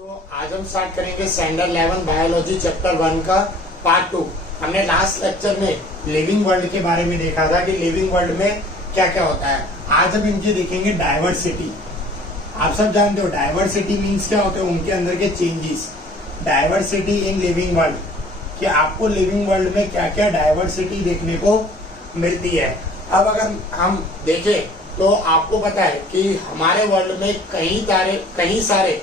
आज हम स्टार्ट करेंगे स्टैंडर्ड 11 बायोलॉजी चैप्टर 1 का पार्ट 2। हमने लास्ट लेक्चर में लिविंग वर्ल्ड के बारे में देखा था कि लिविंग वर्ल्ड में क्या क्या होता है। आज हम इनके देखेंगे डाइवर्सिटी। आप सब जानते हो डाइवर्सिटी मीन्स क्या होते हैं, उनके अंदर के changes. Diversity in living world, कि आपको लिविंग वर्ल्ड में क्या क्या डाइवर्सिटी देखने को मिलती है। अब अगर हम देखें तो आपको पता है कि हमारे वर्ल्ड में कई सारे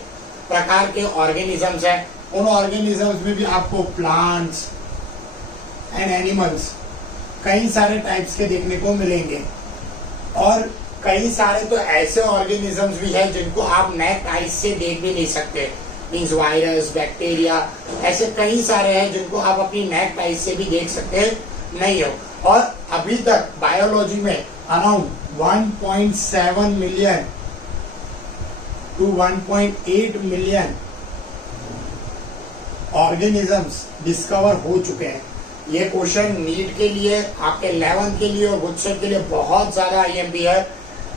प्रकार के ऑर्गेनिजम्स हैं। उन ऑर्गेनिजम्स में भी आपको प्लांट्स एंड एनिमल्स कई सारे टाइप्स के देखने को मिलेंगे, और कई सारे तो ऐसे ऑर्गेनिजम्स भी हैं जिनको आप नेक्ड आइज से देख भी नहीं सकते। मीन्स वायरस, बैक्टीरिया, ऐसे कई सारे हैं जिनको आप अपनी नेक्ड आइज से भी देख सकते नहीं हो। और अभी तक बायोलॉजी में around 1.7 million to 1.8 million organisms discover हो चुके हैं। ये क्वेश्चन नीट के लिए, आपके 11 के लिए और गुजसेट के लिए बहुत ज्यादा आईएमपी है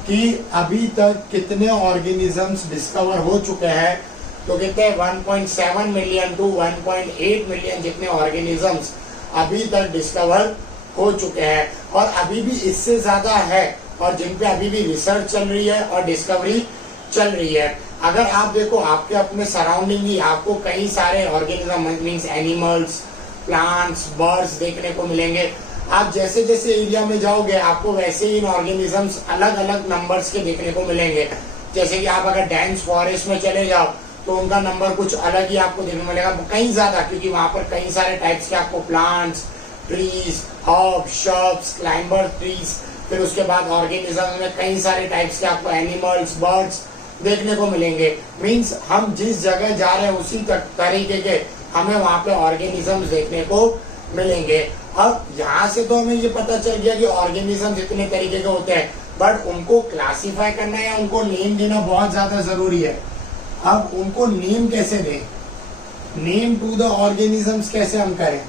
कि अभी तक कितने ऑर्गेनिजम्स डिस्कवर हो चुके हैं। तो कहते हैं 1.7 मिलियन टू 1.8 मिलियन जितने ऑर्गेनिजम्स अभी तक डिस्कवर हो चुके हैं, और अभी भी इससे ज्यादा है, और जिन पे अभी भी रिसर्च चल रही है और डिस्कवरी चल रही है। अगर आप देखो आपके अपने सराउंडिंग ही आपको कई सारे organism means animals, plants, birds देखने को मिलेंगे। आप जैसे जैसे एरिया में जाओगे आपको वैसे ही इन ऑर्गेनिजम्स अलग अलग नंबर्स के देखने को मिलेंगे। जैसे कि आप अगर डेंस फॉरेस्ट में चले जाओ तो उनका नंबर कुछ अलग ही आपको देखने को मिलेगा, कहीं ज्यादा, क्योंकि वहां पर कई सारे टाइप्स के आपको plants, trees, herbs, shrubs, climber trees, फिर उसके बाद ऑर्गेनिज्म में कई सारे टाइप्स के आपको एनिमल्स, बर्ड्स देखने को मिलेंगे। मीन्स हम जिस जगह जा रहे हैं उसी तरीके के हमें वहां पे ऑर्गेनिजम्स देखने को मिलेंगे। अब यहाँ से तो हमें ये पता चल गया कि ऑर्गेनिजम्स इतने तरीके के होते हैं, बट उनको क्लासिफाई करना या उनको नेम देना बहुत ज्यादा जरूरी है। अब उनको नेम कैसे दें, नेम टू द ऑर्गेनिजम्स कैसे हम करें,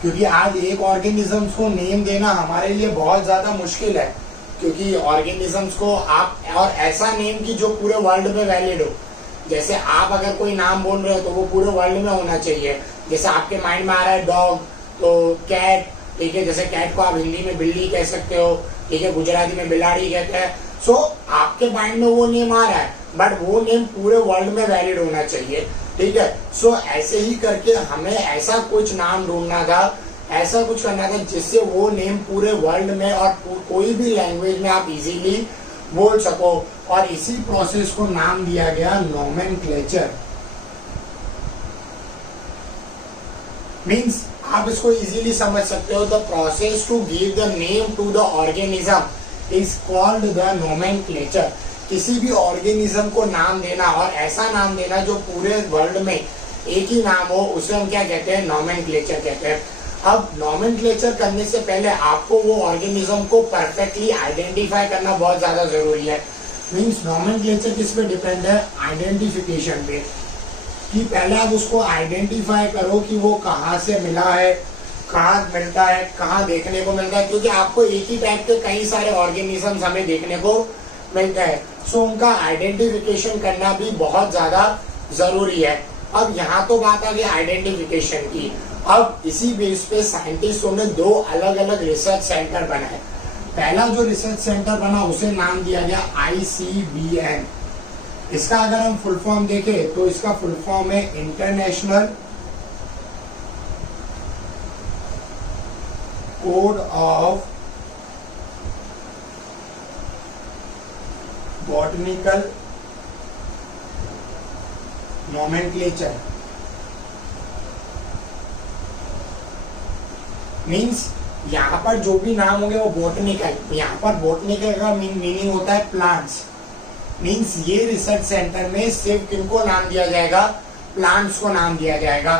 क्योंकि आज एक ऑर्गेनिजम्स को नेम देना हमारे लिए बहुत ज्यादा मुश्किल है। क्योंकि ऑर्गेनिजम्स को आप, और ऐसा नेम की जो पूरे वर्ल्ड में वैलिड हो। जैसे आप अगर कोई नाम बोल रहे हो तो वो पूरे वर्ल्ड में होना चाहिए। जैसे आपके माइंड में आ रहा है डॉग, तो कैट, ठीक है, जैसे कैट को आप हिंदी में बिल्ली कह सकते हो, ठीक है, गुजराती में बिलाड़ी कहते हैं। सो आपके माइंड में वो नेम आ रहा है, बट वो नेम पूरे वर्ल्ड में वैलिड होना चाहिए, ठीक है। सो ऐसे ही करके हमें ऐसा कुछ नाम ढूंढना था, ऐसा कुछ करना था जिससे वो नेम पूरे वर्ल्ड में और कोई भी लैंग्वेज में आप इजीली बोल सको, और इसी प्रोसेस को नाम दिया गया नोमेनक्लेचर। मीन्स आप इसको इजीली समझ सकते हो, the process to give the name to the organism is called the nomenclature. किसी भी ऑर्गेनिज्म को नाम देना, और ऐसा नाम देना जो पूरे वर्ल्ड में एक ही नाम हो, उसे हम क्या कहते हैं, नोमेनक्लेचर कहते हैं। अब नोमेनक्लेचर करने से पहले आपको वो ऑर्गेनिज्म को परफेक्टली आइडेंटिफाई करना बहुत ज्यादा जरूरी है। मीन्स नोमेनक्लेचर किस पे डिपेंड है, आइडेंटिफिकेशन पे, कि पहले आप उसको आइडेंटिफाई करो कि वो कहाँ से मिला है, कहाँ मिलता है, कहाँ देखने को मिलता है, क्योंकि आपको एक ही टाइप के कई सारे ऑर्गेनिजम्स हमें देखने को मिलता है। सो उनका आइडेंटिफिकेशन करना भी बहुत ज्यादा जरूरी है। अब यहाँ तो बात आ गई आइडेंटिफिकेशन की। अब इसी बेस पे साइंटिस्टों ने दो अलग अलग रिसर्च सेंटर बनाए। पहला जो रिसर्च सेंटर बना उसे नाम दिया गया ICBN। इसका अगर हम फुल फॉर्म देखें तो इसका फुल फॉर्म है international code of botanical nomenclature. Means यहाँ पर जो भी नाम होंगे वो बोटनिकल, यहाँ पर बोटनिकल का मीनिंग होता है प्लांट्स। मीन्स ये रिसर्च सेंटर में सिर्फ किनको नाम दिया जाएगा, प्लांट्स को नाम दिया जाएगा।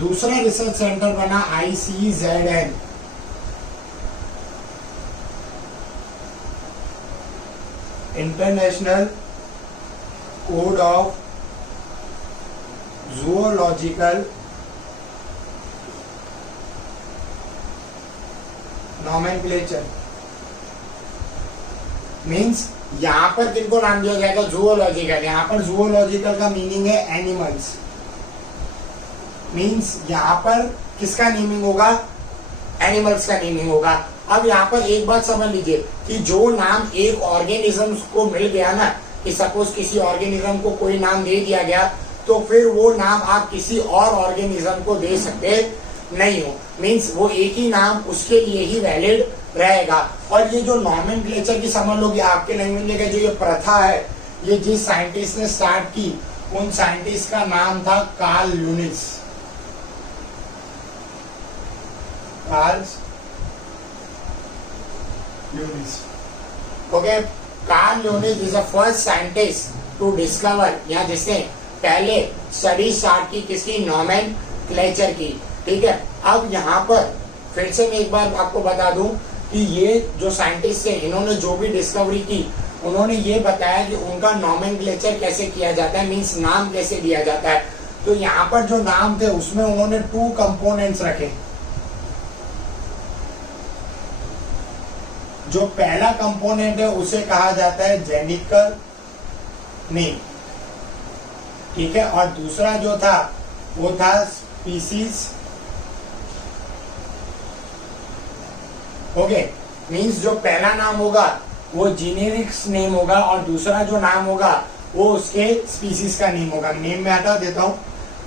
दूसरा रिसर्च सेंटर बना ICZN, international code of zoological nomenclature. Means यहाँ पर किनको नाम दिया जाएगा, जूओलॉजिकल। यहाँ पर जूओलॉजिकल का मीनिंग है एनिमल्स, मीन्स यहाँ पर किसका नेमिंग होगा, एनिमल्स का नेमिंग होगा। अब यहाँ पर एक बात समझ लीजिए कि जो नाम एक ऑर्गेनिज्म को मिल गया ना, कि सपोज किसी ऑर्गेनिज्म को कोई नाम दे दिया गया, तो फिर वो नाम आप किसी और ऑर्गेनिज्म को दे सकते नहीं हो। मीन्स वो एक ही नाम उसके लिए ही वैलिड रहेगा। और ये जो नॉमेनक्लेचर की समझ लो कि आपके नहीं मिलेगा, जो ये प्रथा है, ये जिस साइंटिस्ट ने स्टार्ट की, उन साइंटिस्ट का नाम था Carl Linnaeus. Carl Linnaeus, okay. Carl Linnaeus is the first scientist to discover, या जिसने पहले स्टडी स्टार्ट की किसकी, नॉमेनक्लेचर की, ठीक है। अब यहाँ पर फिर से मैं एक बार आपको बता दूं कि ये जो साइंटिस्ट हैं, इन्होंने जो भी डिस्कवरी की, उन्होंने ये बताया कि उनका नॉमेनक्लेचर कैसे किया जाता है, मींस नाम कैसे दिया जाता है। तो यहाँ पर जो नाम थे उसमें उन्होंने 2 कंपोनेंट्स रखे। जो पहला कंपोनेंट है उसे कहा जाता है जेनिकल नेम, ठीक है, और दूसरा जो था वो था स्पीसीज, ओके। मींस जो पहला नाम होगा वो जेनेरिक्स नेम होगा, और दूसरा जो नाम होगा वो उसके स्पीसीज का नेम होगा। नेम में हटा देता हूं।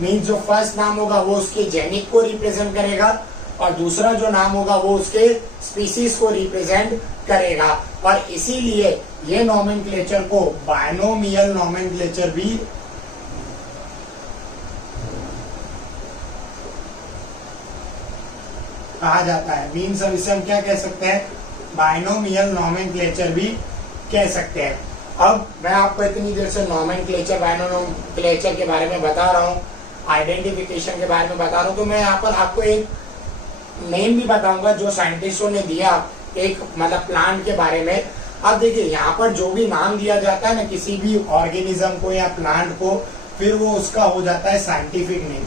मींस जो फर्स्ट नाम होगा वो उसके जेनिक को रिप्रेजेंट करेगा, और दूसरा जो नाम होगा वो उसके स्पीसीज को रिप्रेजेंट करेगा। और इसीलिए ये नॉमेनक्लेचर को बायनोमियल नॉमेनक्लेचर भी कहा जाता है। मीन्स अब इसे हम क्या कह सकते हैं, बायनोमियल नॉमेनक्लेचर भी कह सकते हैं। अब मैं आपको इतनी देर से नॉमेनक्लेचर, बायनोमेनक्लेचर के बारे में बता रहा हूँ, आइडेंटिफिकेशन के बारे में बता रहा हूँ, तो मैं यहाँ पर आपको एक नेम भी बताऊंगा जो साइंटिस्टों ने दिया एक मतलब प्लांट के बारे में। अब देखिए यहाँ पर जो भी नाम दिया जाता है ना किसी भी ऑर्गेनिज्म को या प्लांट को, फिर वो उसका हो जाता है साइंटिफिक नेम,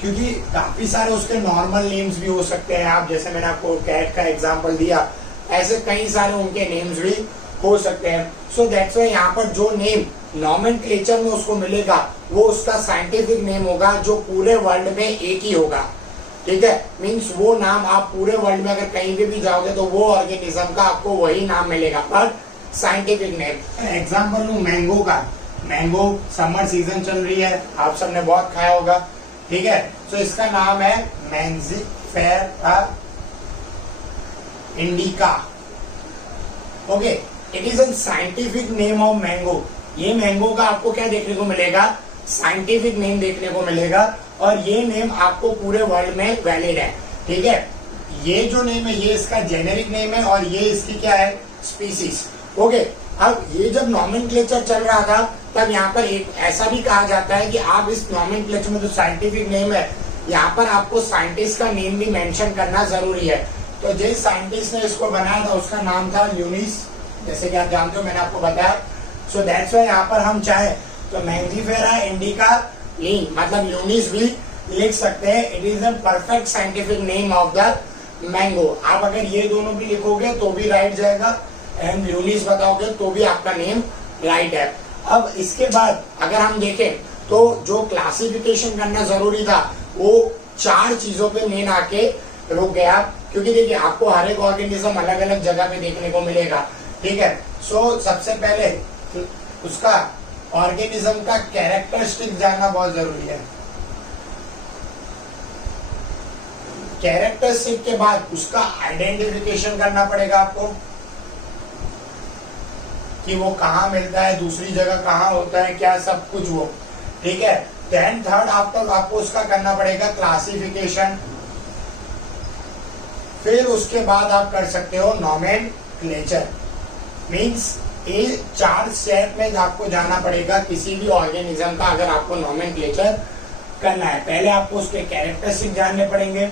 क्योंकि काफी सारे उसके नॉर्मल नेम्स भी हो सकते हैं। आप जैसे मैंने आपको कैट का एग्जांपल दिया, ऐसे कई सारे उनके नेम्स भी हो सकते हैं। सो दैट्स व्हाई यहाँ पर जो नेम नॉमेनक्लेचर में उसको मिलेगा वो उसका साइंटिफिक नेम होगा, जो पूरे वर्ल्ड में एक ही होगा, ठीक है। मीन्स वो नाम आप पूरे वर्ल्ड में अगर कहीं भी जाओगे तो वो ऑर्गेनिज्म का आपको वही नाम मिलेगा, पर साइंटिफिक नेम। एग्जांपल लूं मैंगो का, मैंगो समर सीजन चल रही है, आप सबने बहुत खाया होगा, ठीक है। तो इसका नाम है Mangifera indica, okay. It is a scientific name of mango. ये मैंगो का आपको क्या देखने को मिलेगा, साइंटिफिक नेम देखने को मिलेगा, और ये नेम आपको पूरे वर्ल्ड में वैलिड है, ठीक है। ये जो नेम है ये इसका जेनेरिक नेम है, और ये इसकी क्या है, स्पीसीज, ओके। अब ये जब नॉमेनक्लेचर चल रहा था तब यहाँ पर एक ऐसा भी कहा जाता है कि आप इस नॉमेनक्लेचर में जो साइंटिफिक नेम है, यहाँ पर आपको साइंटिस्ट का नेम भी मेंशन करना जरूरी है। तो जिस साइंटिस्ट ने इसको बनाया था उसका नाम था ल्यूनिस, जैसे कि आप जानते हो, मैंने आपको बताया। सो दैट्स व्हाई यहाँ पर हम चाहे तो मैंजिफेरा इंडिका लीन मतलब ल्यूनिस भी लिख सकते हैं। It is a perfect scientific name of the mango. आप अगर ये दोनों भी लिखोगे तो भी राइट जाएगा, एंड ल्यूनिस बताओगे तो भी आपका नेम राइट है। अब इसके बाद अगर हम देखें तो जो क्लासिफिकेशन करना जरूरी था वो 4 चीजों पे मेन आके रुक गया, क्योंकि देखिए आपको हर एक ऑर्गेनिज्म अलग अलग जगह पे देखने को मिलेगा, ठीक है। सो सबसे पहले उसका ऑर्गेनिज्म का कैरेक्टरिस्टिक जानना बहुत जरूरी है। कैरेक्टरिस्टिक के बाद उसका आइडेंटिफिकेशन करना पड़ेगा आपको, कि वो कहाँ मिलता है, दूसरी जगह कहाँ होता है, क्या सब कुछ वो, ठीक है। देन थर्ड आपको उसका करना पड़ेगा क्लासिफिकेशन। फिर उसके बाद आप कर सकते हो नॉमेनक्लेचर। मीन्स ये 4 स्टेप में आपको जाना पड़ेगा किसी भी ऑर्गेनिज्म का अगर आपको नॉमेनक्लेचर करना है। पहले आपको उसके कैरेक्टरिस्टिक जानने पड़ेंगे,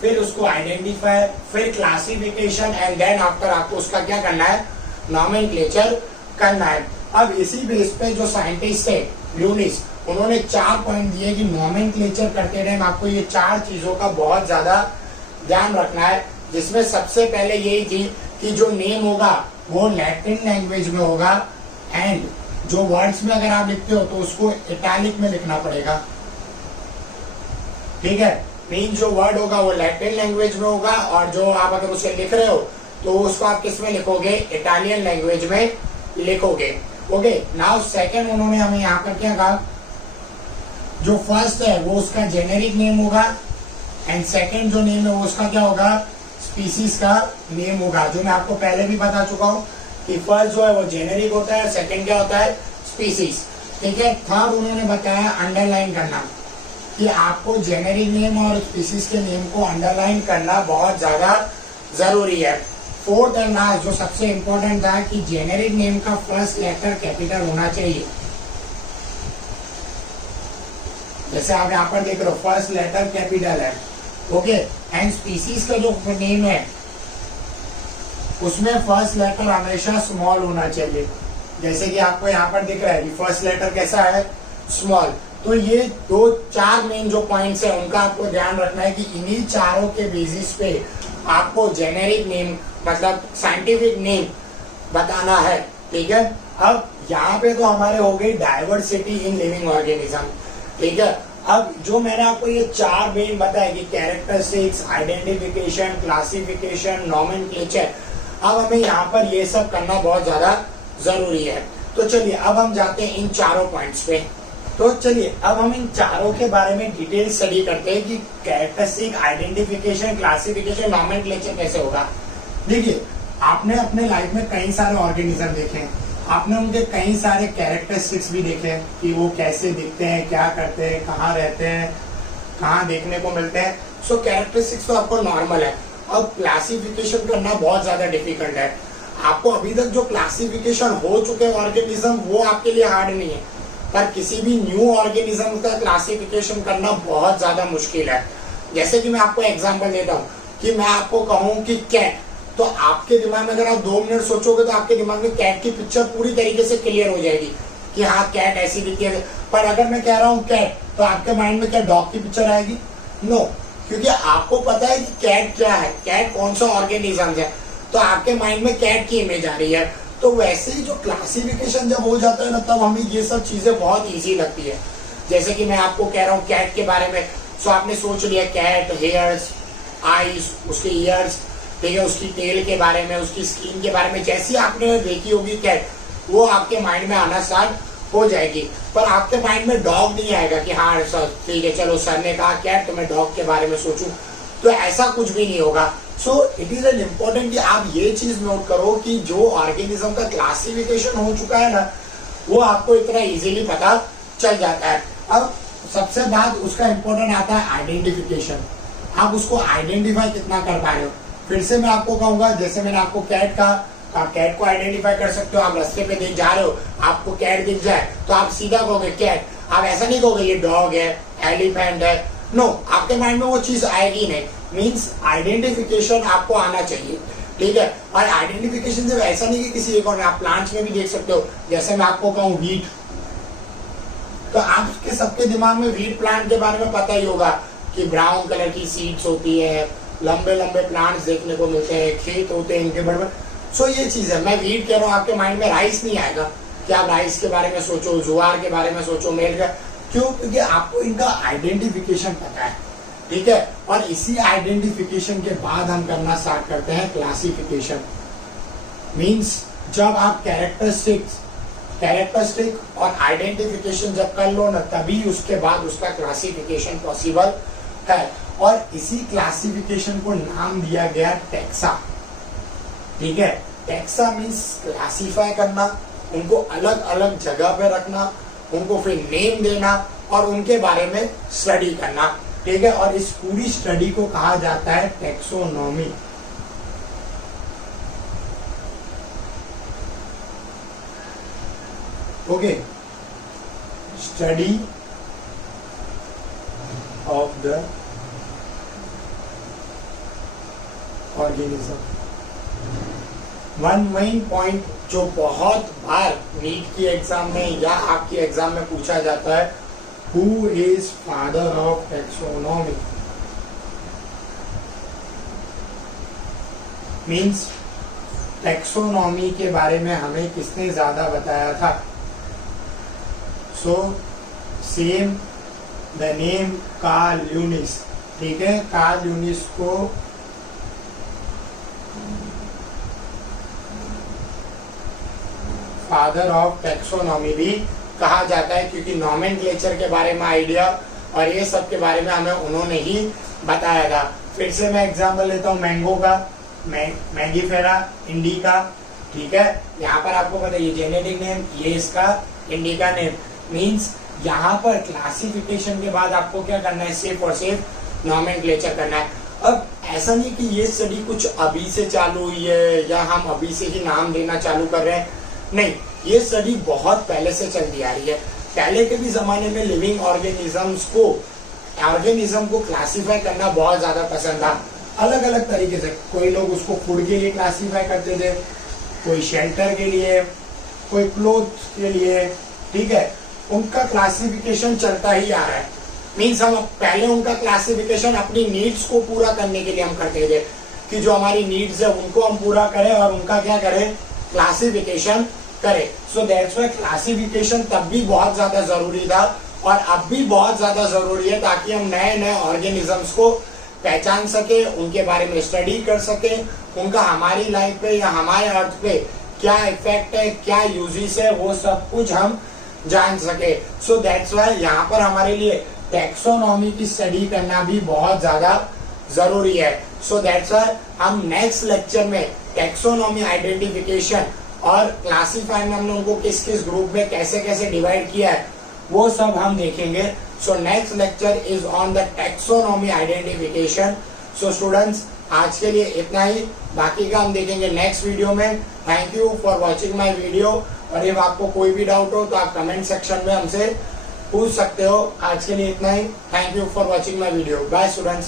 फिर उसको आइडेंटिफाई, फिर क्लासिफिकेशन, एंड देन आफ्टर आपको उसका क्या करना है, नॉमेनक्लेचर करना है। अब इसी बेस पे जो साइंटिस्ट है ल्यूनिस, उन्होंने 4 पॉइंट दिए कि नॉमेनक्लेचर करते टाइम आपको ये 4 चीजों का बहुत ज्यादा ध्यान रखना है, जिसमें सबसे पहले यही थी कि जो नेम होगा वो लैटिन लैंग्वेज में होगा, एंड जो वर्ड्स में अगर आप लिखते हो तो उसको इटैलिक में लिखना पड़ेगा। ठीक है, मीन जो वर्ड होगा वो लैटिन लैंग्वेज में होगा, और जो आप अगर उसे लिख रहे हो तो उसको आप किस में लिखोगे, इटालियन लैंग्वेज में लिखोगे। ओके, नाउ सेकंड उन्होंने हमें यहाँ पर क्या कहा, जो फर्स्ट है वो उसका जेनेरिक नेम होगा, एंड सेकंड जो नेम है वो उसका क्या होगा, स्पीसीज का नेम होगा, जो मैं आपको पहले भी बता चुका हूँ कि फर्स्ट जो है वो जेनेरिक होता है, सेकंड क्या होता है, स्पीसीज। ठीक है, थर्ड उन्होंने बताया अंडरलाइन करना, कि आपको जेनेरिक नेम और स्पीसीज के नेम को अंडरलाइन करना बहुत ज्यादा जरूरी है। फोर्थ एंड लास्ट जो सबसे इंपॉर्टेंट था कि जेनेरिक नेम का फर्स्ट लेटर कैपिटल होना चाहिए। जैसे आप यहाँ पर देख रहे हो फर्स्ट लेटर कैपिटल है। ओके, एंड स्पीसीज का जो नेम है उसमें फर्स्ट लेटर हमेशा स्मॉल होना चाहिए। जैसे कि आपको यहाँ पर दिख रहा है कि फर्स्ट लेटर कैसा है, स्मॉल। तो ये दो चार मेन जो पॉइंट्स है उनका आपको ध्यान रखना है कि इन्हीं चारों के बेसिस पे आपको जेनेरिक नेम मतलब साइंटिफिक नेम बताना है। ठीक है, अब यहाँ पे तो हमारे हो गई डाइवर्सिटी इन लिविंग ऑर्गेनिज्म। ठीक है, अब जो मैंने आपको ये चार मेन बताया कि कैरेक्टरिस्टिक्स, आइडेंटिफिकेशन, क्लासिफिकेशन, नॉमेनक्लेचर, अब हमें यहाँ पर ये सब करना बहुत ज्यादा जरूरी है। तो चलिए अब हम जाते हैं इन चारों पॉइंट्स पे। तो चलिए अब हम इन चारों के बारे में डिटेल स्टडी करते हैं कि कैरेक्टरिस्टिक, आइडेंटिफिकेशन, क्लासिफिकेशन, नॉमेनक्लेचर कैसे होगा। देखिए, आपने अपने लाइफ में कई सारे ऑर्गेनिज्म देखे हैं, आपने उनके कई सारे कैरेक्टरिस्टिक्स भी देखे हैं कि वो कैसे दिखते हैं, क्या करते हैं, कहाँ रहते हैं, कहाँ देखने को मिलते हैं। सो कैरेक्टरिस्टिक्स तो आपको नॉर्मल है। अब क्लासिफिकेशन करना बहुत ज्यादा डिफिकल्ट है। आपको अभी तक जो क्लासिफिकेशन हो चुके ऑर्गेनिज्म वो आपके लिए हार्ड नहीं है, पर किसी भी न्यू ऑर्गेनिज्म का क्लासिफिकेशन करना बहुत ज्यादा मुश्किल है। जैसे कि मैं आपको एग्जांपल देता हूँ कि मैं आपको कहूँ कि कैट, तो आपके दिमाग में अगर आप 2 मिनट सोचोगे तो आपके दिमाग में कैट की पिक्चर पूरी तरीके से क्लियर हो जाएगी कि हाँ कैट ऐसी दिखती है। पर अगर मैं कह रहा हूँ कैट, तो आपके माइंड में क्या डॉग की पिक्चर आएगी? नो, क्योंकि आपको पता है कि कैट क्या है, कैट कौन सा ऑर्गेनिज्म है, तो आपके माइंड में कैट की इमेज आ रही है। तो वैसे ही जो क्लासिफिकेशन जब हो जाता है ना, तब हमें ये सब चीजें बहुत इजी लगती है। जैसे कि मैं आपको कह रहा हूँ कैट के बारे में, सो आपने सोच लिया कैट, हेयर्स, आईज, उसके ईयर्स, ठीक है, उसकी टेल के बारे में, उसकी स्किन के बारे में, जैसी आपने देखी होगी कैट, वो आपके माइंड में आना स्टार्ट हो जाएगी। पर आपके माइंड में डॉग नहीं आएगा कि हाँ सर ठीक है चलो सर ने कहा कैट तो मैं डॉग के बारे में सोचूं, तो ऐसा कुछ भी नहीं होगा। So it is an important कि आप ये चीज नोट करो कि जो ऑर्गेनिज्म का क्लासिफिकेशन हो चुका है ना, वो आपको इतना इजीली पता चल जाता है। अब सबसे बाद उसका इम्पोर्टेंट आता है आइडेंटिफिकेशन। आप उसको आइडेंटिफाई कितना कर पा रहे हो। फिर से मैं आपको कहूंगा, जैसे मैंने आपको कैट कहा, आप कैट को आइडेंटिफाई कर सकते हो। आप रास्ते पे देख जा रहे हो, आपको कैट दिख जाए तो आप सीधा कहोगे कैट, आप ऐसा नहीं कहोगे ये डॉग है, एलिफेंट है। नो, आपके माइंड में वो चीज आएगी नहीं। मीन्स आइडेंटिफिकेशन आपको आना चाहिए। ठीक है, और आइडेंटिफिकेशन सिर्फ ऐसा नहीं कि किसी एक और में, आप प्लांट्स में भी देख सकते हो। जैसे मैं आपको कहूँ वीट, तो आपके सबके दिमाग में वीट प्लांट के बारे में पता ही होगा कि ब्राउन कलर की सीड्स होती है, लंबे लंबे प्लांट्स देखने को मिलते हैं, खेत होते हैं इनके बड़े। सो ये चीज है, मैं वीट कह रहा हूँ, आपके माइंड में राइस नहीं आएगा कि आप राइस के बारे में सोचो, ज्वार के बारे में सोचो, मेल का। क्यों? क्योंकि आपको इनका आइडेंटिफिकेशन पता है। ठीक है, और इसी आइडेंटिफिकेशन के बाद हम करना स्टार्ट करते हैं क्लासिफिकेशन। मींस जब आप कैरेक्टरिस्टिक और आइडेंटिफिकेशन जब कर लो ना, तभी उसके बाद उसका क्लासिफिकेशन पॉसिबल है। और इसी क्लासिफिकेशन को नाम दिया गया टैक्सा। ठीक है, टैक्सा मींस क्लासिफाई करना, उनको अलग अलग जगह पे रखना, उनको फिर नेम देना और उनके बारे में स्टडी करना। ठीक है, और इस पूरी स्टडी को कहा जाता है taxonomy. Okay, study of the organism. One main point जो बहुत बार नीट की एग्जाम में या आपकी एग्जाम में पूछा जाता है, who is father of taxonomy? Means taxonomy के बारे में हमें किसने ज्यादा बताया था? So same the name Carl Lewis, ठीक है, कार्ल ल्यूइस को फादर ऑफ टैक्सोनॉमी भी कहा जाता है, क्योंकि नॉमेनक्लेचर के बारे में आइडिया और ये सब के बारे में हमें उन्होंने ही बताया था। फिर से मैं एग्जांपल लेता हूँ मैंगो का, मैंगीफेरा इंडिका, ठीक है। यहाँ पर आपको पता है ये जेनेटिक नेम, ये इसका इंडिका नेम, मींस यहाँ पर क्लासिफिकेशन के बाद आपको क्या करना है, सिर्फ और सिर्फ नॉमेनक्लेचर करना है। अब ऐसा नहीं कि ये स्टडी कुछ अभी से चालू हुई है या हम अभी से ही नाम देना चालू कर रहे हैं, नहीं, ये स्टडी बहुत पहले से चलती आ रही है। पहले के भी जमाने में लिविंग ऑर्गेनिज्म को क्लासिफाई करना बहुत ज्यादा पसंद था, अलग अलग तरीके से। कोई लोग उसको फूड के लिए क्लासिफाई करते थे, कोई शेल्टर के लिए, कोई क्लोथ के लिए, ठीक है। उनका क्लासिफिकेशन चलता ही आ रहा है। मीन्स हम पहले उनका क्लासिफिकेशन अपनी नीड्स को पूरा करने के लिए हम करते थे, कि जो हमारी नीड्स है उनको हम पूरा करें और उनका क्या करें, क्लासिफिकेशन करें। सो दैट्स व्हाई क्लासिफिकेशन तब भी बहुत ज्यादा जरूरी था और अब भी बहुत ज्यादा जरूरी है, ताकि हम नए नए ऑर्गेनिजम्स को पहचान सके, उनके बारे में स्टडी कर सके, उनका हमारी लाइफ पे या हमारे अर्थ पे क्या इफेक्ट है, क्या यूजेस है, वो सब कुछ हम जान सके। सो दैट्स व्हाई यहाँ पर हमारे लिए टैक्सोनॉमी की स्टडी करना भी बहुत ज्यादा जरूरी है। सो दैट्स व्हाई हम नेक्स्ट लेक्चर में टैक्सोनॉमी आइडेंटिफिकेशन और क्लासिफाई में हमने उनको किस किस ग्रुप में कैसे कैसे डिवाइड किया है वो सब हम देखेंगे। So next lecture is on the taxonomy identification. So students, आज के लिए इतना ही, बाकी का हम देखेंगे नेक्स्ट वीडियो में। Thank you for watching my video, और if आपको कोई भी डाउट हो तो आप कमेंट सेक्शन में हमसे पूछ सकते हो। आज के लिए इतना ही, thank you for watching my video, bye students.